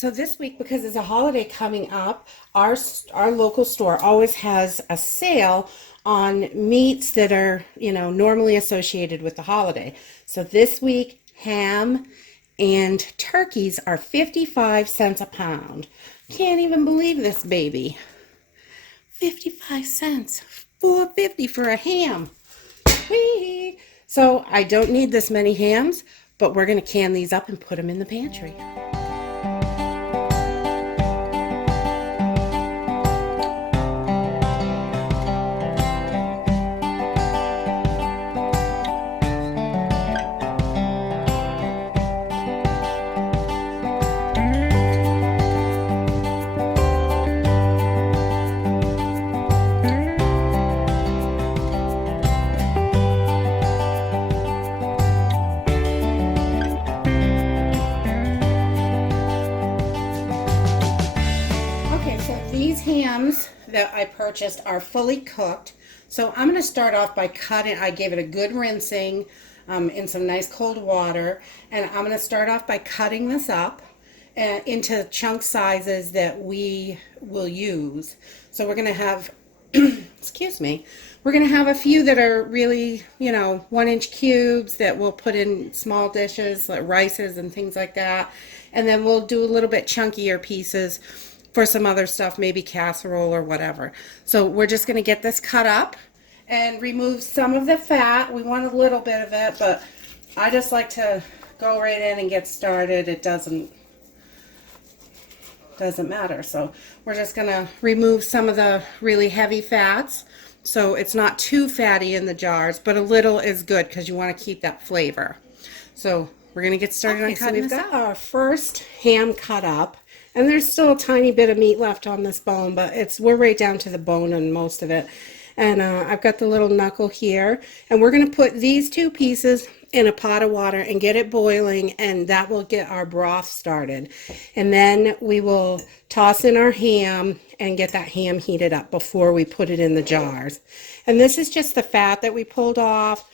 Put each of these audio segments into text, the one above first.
So this week, because there's a holiday coming up, our local store always has a sale on meats that are, normally associated with the holiday. So this week, ham and turkeys are 55 cents a pound. Can't even believe this, baby. 55 cents. 4.50 for a ham. Whee! So I don't need this many hams, but we're going to can these up and put them in the pantry. These hams that I purchased are fully cooked. So I'm going to start off by cutting. I gave it a good rinsing in some nice cold water. And I'm going to start off by cutting this up into chunk sizes that we will use. So we're going to have, excuse me, we're going to have a few that are really, 1-inch cubes that we'll put in small dishes like rices and things like that. And then we'll do a little bit chunkier pieces for some other stuff, maybe casserole or whatever. So we're just going to get this cut up and remove some of the fat. We want a little bit of it, but I just like to go right in and get started. It doesn't matter. So we're just going to remove some of the really heavy fats. So it's not too fatty in the jars, but a little is good because you want to keep that flavor. So we're going to get started on cutting this up. We've got our first ham cut up. And there's still a tiny bit of meat left on this bone, but we're right down to the bone on most of it. And I've got the little knuckle here. And we're going to put these two pieces in a pot of water and get it boiling, and that will get our broth started. And then we will toss in our ham and get that ham heated up before we put it in the jars. And this is just the fat that we pulled off.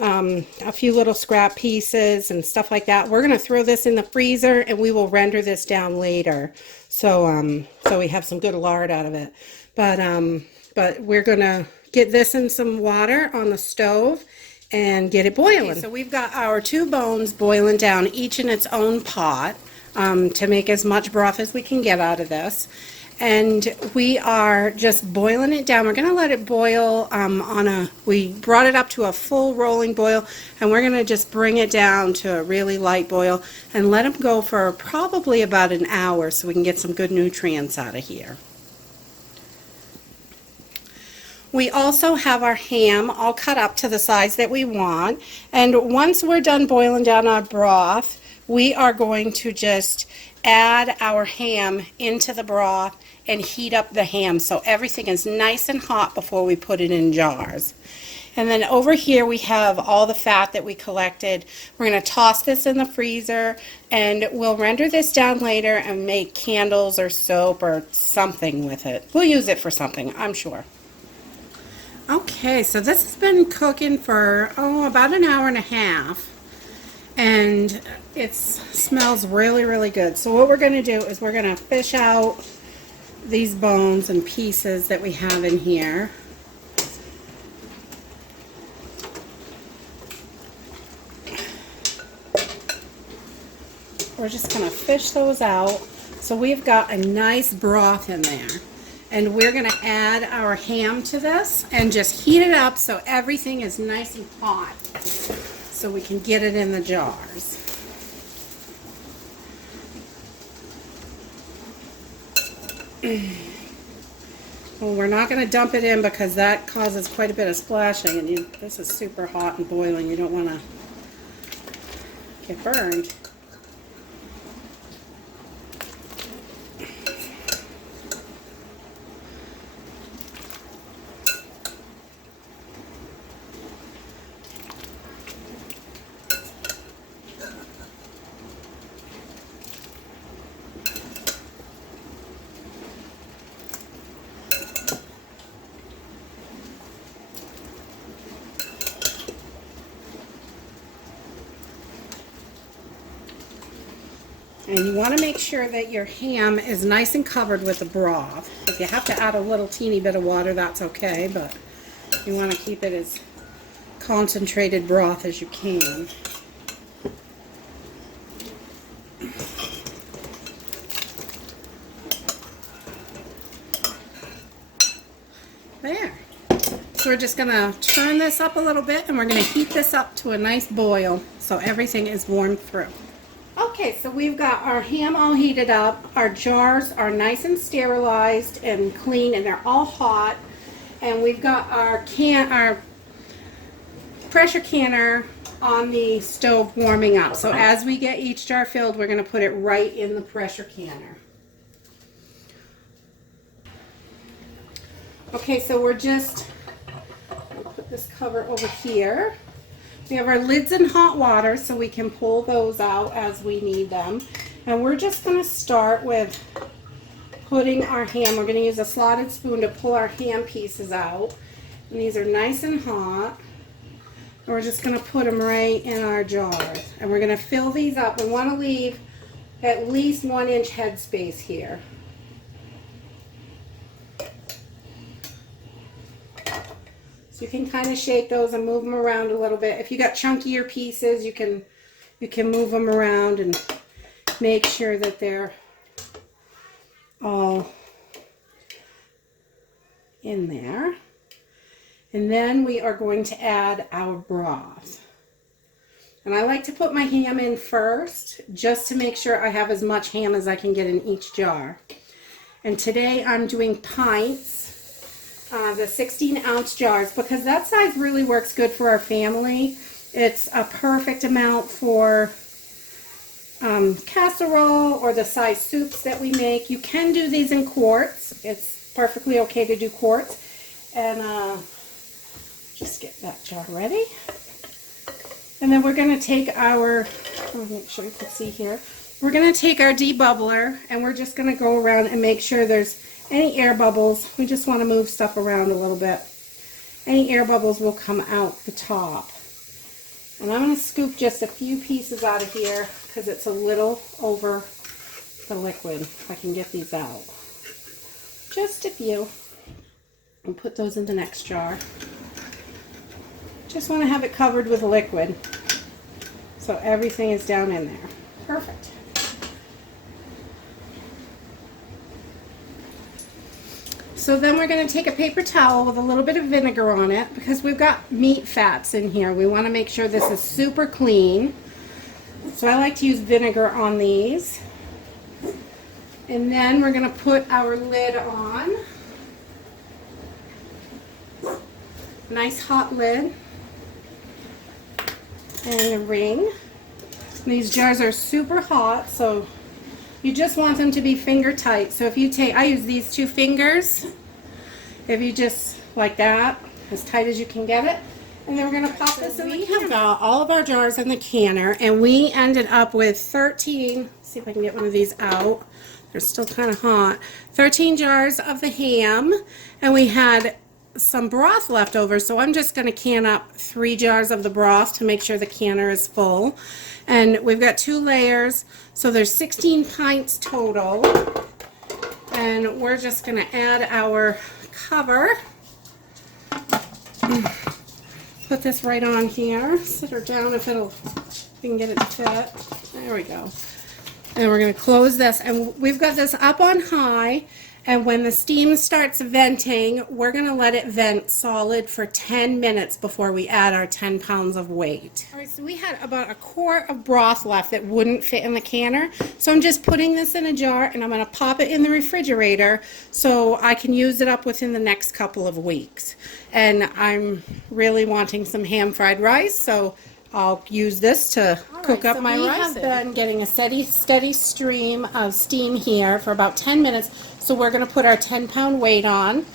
A few little scrap pieces and stuff like that. We're going to throw this in the freezer and we will render this down later. So we have some good lard out of it. But we're going to get this in some water on the stove and get it boiling. Okay, so we've got our two bones boiling down, each in its own pot, to make as much broth as we can get out of this. And we are just boiling it down. We're going to let it boil we brought it up to a full rolling boil, and we're going to just bring it down to a really light boil and let it go for probably about an hour so we can get some good nutrients out of here. We also have our ham all cut up to the size that we want, and once we're done boiling down our broth, we are going to just add our ham into the broth and heat up the ham so everything is nice and hot before we put it in jars. And then over here we have all the fat that we collected. We're going to toss this in the freezer and we'll render this down later and make candles or soap or something with it. We'll use it for something, I'm sure. Okay, so this has been cooking for about an hour and a half. And it smells really, really good. So what we're going to do is we're going to fish out these bones and pieces that we have in here. We're just going to fish those out. So we've got a nice broth in there. And we're going to add our ham to this and just heat it up so everything is nice and hot, so we can get it in the jars. Well, we're not going to dump it in because that causes quite a bit of splashing, and this is super hot and boiling. You don't want to get burned. And you want to make sure that your ham is nice and covered with the broth. If you have to add a little teeny bit of water, that's okay, but you want to keep it as concentrated broth as you can. There. So we're just going to turn this up a little bit, and we're going to heat this up to a nice boil so everything is warmed through. Okay, so we've got our ham all heated up. Our jars are nice and sterilized and clean, and they're all hot. And we've got our pressure canner on the stove warming up. So as we get each jar filled, we're going to put it right in the pressure canner. Okay, so we're just put this cover over here. We have our lids in hot water so we can pull those out as we need them. And we're just going to start with putting our ham. We're going to use a slotted spoon to pull our ham pieces out. And these are nice and hot. And we're just going to put them right in our jars. And we're going to fill these up. We want to leave at least 1 inch headspace here. So you can kind of shake those and move them around a little bit. If you got chunkier pieces, you can move them around and make sure that they're all in there. And then we are going to add our broth. And I like to put my ham in first, just to make sure I have as much ham as I can get in each jar. And today I'm doing pints. The 16-ounce jars, because that size really works good for our family. It's a perfect amount for casserole or the size soups that we make. You can do these in quarts. It's perfectly okay to do quarts. And just get that jar ready. And then we're going to take our, make sure you can see here, we're going to take our debubbler and we're just going to go around and make sure there's any air bubbles. We just want to move stuff around a little bit. Any air bubbles will come out the top. And I'm going to scoop just a few pieces out of here because it's a little over the liquid. If I can get these out. Just a few. And put those in the next jar. Just want to have it covered with liquid so everything is down in there. Perfect. So then we're going to take a paper towel with a little bit of vinegar on it because we've got meat fats in here. We want to make sure this is super clean. So I like to use vinegar on these. And then we're going to put our lid on. Nice hot lid. And a ring. And these jars are super hot, so you just want them to be finger tight. So if you take, I use these 2 fingers. If you just, like that, as tight as you can get it. And then we're going to pop this in the canner. We have got all of our jars in the canner, and we ended up with 13, see if I can get one of these out. They're still kind of hot. 13 jars of the ham, and we had some broth left over, so I'm just going to can up 3 jars of the broth to make sure the canner is full. And we've got 2 layers, so there's 16 pints total. And we're just going to add our cover. Put this right on here. Sit her down if we can get it to fit. There we go. And we're going to close this. And we've got this up on high. And when the steam starts venting, we're going to let it vent solid for 10 minutes before we add our 10 pounds of weight. All right, so we had about a quart of broth left that wouldn't fit in the canner. So I'm just putting this in a jar and I'm going to pop it in the refrigerator so I can use it up within the next couple of weeks. And I'm really wanting some ham fried rice, so I'll use this to cook up my rice. We have been getting a steady stream of steam here for about 10 minutes. So we're going to put our 10-pound weight on,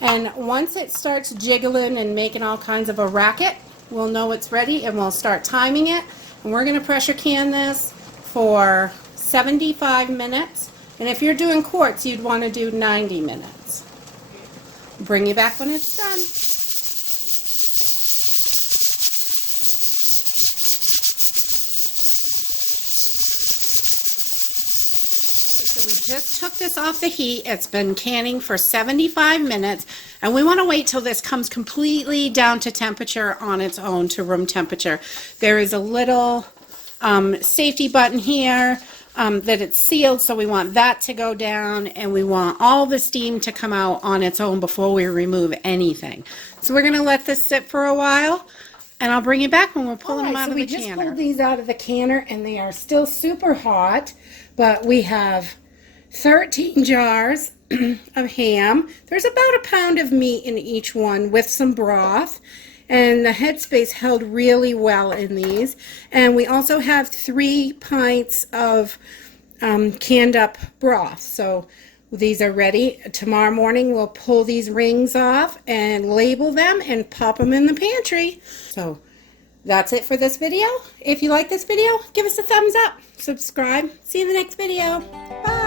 and once it starts jiggling and making all kinds of a racket, we'll know it's ready and we'll start timing it. And we're going to pressure can this for 75 minutes, and if you're doing quarts, you'd want to do 90 minutes. Bring you back when it's done. So we just took this off the heat. It's been canning for 75 minutes, and we want to wait till this comes completely down to temperature on its own, to room temperature. There is a little safety button here that it's sealed, so we want that to go down, and we want all the steam to come out on its own before we remove anything. So we're going to let this sit for a while, and I'll bring you back when we're pulling them out of the canner. So we just pulled these out of the canner, and they are still super hot, but we have 13 jars of ham. There's about a pound of meat in each one with some broth, and the headspace held really well in these. And we also have 3 pints of canned up broth. So these are ready. Tomorrow morning we'll pull these rings off and label them and pop them in the pantry. So that's it for this video. If you like this video, give us a thumbs up. Subscribe. See you in the next video. Bye.